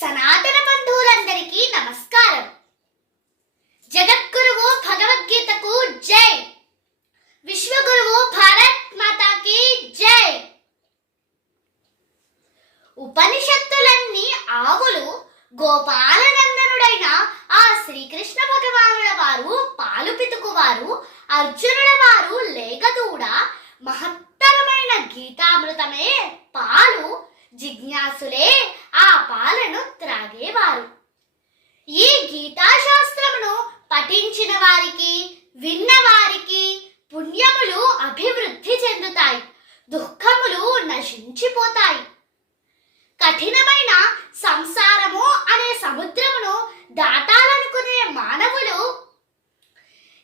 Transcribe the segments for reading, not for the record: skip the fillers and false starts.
సనాతన బంధువులందరికీ నమస్కారం. జగద్గురువు భగవద్గీతకు జై. విశ్వగురువు భారత్ మాతాకి జై. ఉపనిషత్తులన్నీ ఆవులు, గోపాలనందనుడైన ఆ శ్రీకృష్ణ భగవానుల వారు పాలు పితుకువారు, అర్జునుల వారు లేగదూడ, మహత్తరమైన గీతామృతమే పాలు, జిజ్ఞాసులే ఆ పాలను త్రాగేవారు. ఈ గీతాశాస్త్రమును పఠించిన వారికి, విన్నవారికి పుణ్యములు అభివృద్ధి చెందుతాయి, దుఃఖములు నశించిపోతాయి. కఠినమైన సంసారము అనే సముద్రమును దాటాలనుకునే మానవులు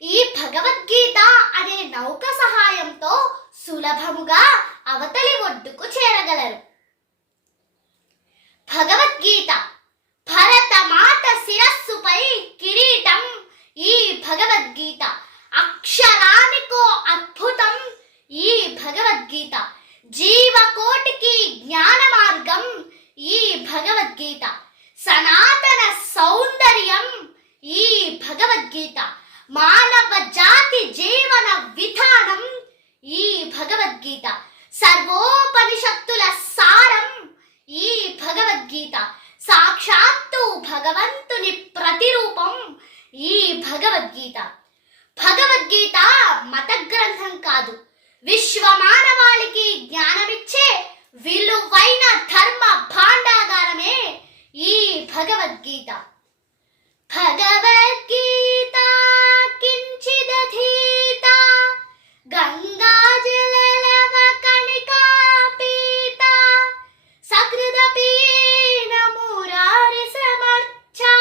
ఈ భగవద్గీత అనే నౌక సహాయంతో సులభముగా అవతలి ఒడ్డుకు చేరగలరు. భగవద్గీత భరతమాత శిరస్సుపై కిరీటం. ఈ భగవద్గీత అక్షరానికో అద్భుతం. ఈ భగవద్గీత జీవకోటికి జ్ఞాన మార్గం. ఈ భగవద్గీత సనాతన సౌందర్యం. ఈ భగవద్గీత మానవ జాతి జీవన విధానం. ఈ భగవద్గీత సర్వోపనిషత్తుల సారం. ఈ భగవద్గీత సాక్షాత్తు భగవంతుని ప్రతిరూపం. ఈ భగవద్గీత భగవద్గీత మత గ్రంథం కాదు, విశ్వ మానవాళికి జ్ఞానమిచ్చే విలువైన ధర్మ భాండాగారమే ఈ భగవద్గీత. భగవద్గీత కించిదధీత గంగాజలలవ కణికా పీత సకృదపీన మురారి సమర్చా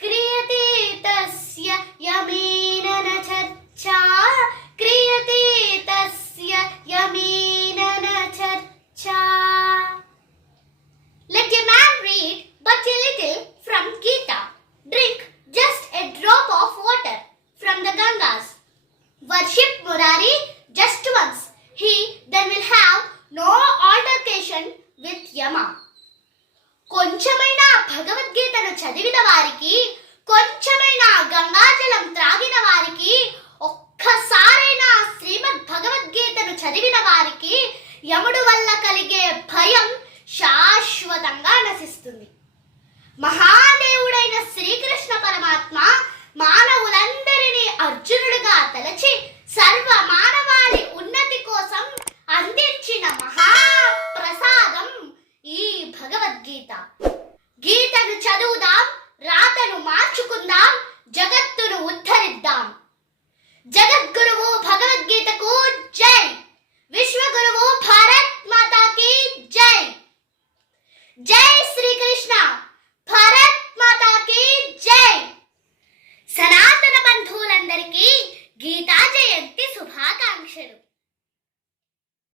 క్రియతే తస్య యమేన న చర్చా క్రియతే తస్య యమేన న చర్చా. Let a man read but a little from Gita. Drink just a drop of water from the Gangas. Worship Murari just once. He then will have no altercation with Yama. కొంచెమైనా భగవద్గీతను చదివిన వారికి, కొంచెమైనా గంగాజలం త్రాగిన వారికి, ఒక్కసారైనా శ్రీమద్ భగవద్గీతను చదివిన వారికి యముడు వల్ల కలిగే భయం శాశ్వతంగా నశిస్తుంది. మహాదేవుడైన శ్రీకృష్ణ పరమాత్మ మానవులందరినీ అర్జునుడిగా తలచి సర్వ మానవాళి ఉన్నతి కోసం అందించిన మహాప్రసాదం ఈ భగవద్గీత.